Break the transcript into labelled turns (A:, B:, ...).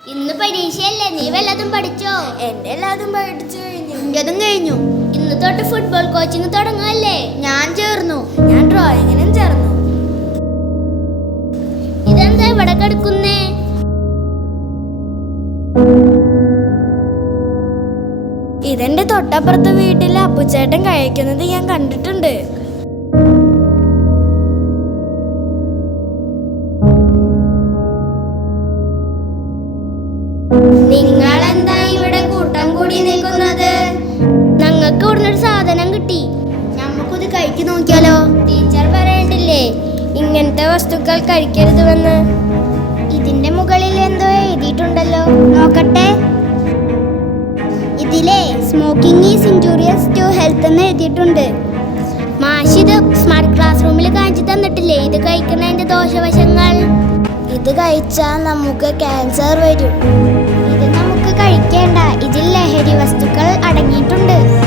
A: ഇന്ന് പരീക്ഷയല്ലേ, നീ വല്ലതും പഠിച്ചോ?
B: എന്റെ എല്ലാതും പഠിച്ചു കഴിഞ്ഞു.
A: എന്റേതും കഴിഞ്ഞു. ഇന്ന് തൊട്ട് ഫുട്ബോൾ കോച്ചിങ് തുടങ്ങുമല്ലേ?
B: ഞാൻ ചേർന്നു. ഞാൻ ഡ്രോയിങ്ങിനും ചേർന്നു.
A: ഇതെന്താ ഇവിടെ കിടക്കുന്നേ?
B: ഇതെന്റെ തൊട്ടപ്പുറത്തെ വീട്ടിലെ അപ്പുച്ചേട്ടൻ കഴിക്കുന്നത് ഞാൻ കണ്ടിട്ടുണ്ട്.
A: നിങ്ങളെന്താ ഇവിടെ കൂട്ടം കൂടി നിൽക്കുന്നത്? ഞങ്ങൾക്ക് ഇവിടുന്നൊരു സാധനം കിട്ടി.
B: നമുക്കിത് കഴിച്ചു നോക്കിയാലോ?
A: ടീച്ചർ പറയണ്ടില്ലേ ഇങ്ങനത്തെ വസ്തുക്കൾ കഴിക്കരുതുവെന്ന്? ഇതിന്റെ മുകളിൽ എന്തോ എഴുതിയിട്ടുണ്ടല്ലോ, നോക്കട്ടെ. ഇതിലെ smoking is injurious to health എന്ന് എഴുതിയിട്ടുണ്ട്. മാഷ് ഇത് സ്മാർട്ട് ക്ലാസ് റൂമിൽ കാണിച്ചു തന്നിട്ടില്ലേ ഇത് കഴിക്കുന്നതിന്റെ ദോഷവശങ്ങൾ?
B: ഇത് കഴിച്ചാൽ നമുക്ക് ക്യാൻസർ വരും.
A: ഇത് നമുക്ക് കഴിക്കേണ്ട, ഇതിൽ ലഹരി വസ്തുക്കൾ അടങ്ങിയിട്ടുണ്ട്.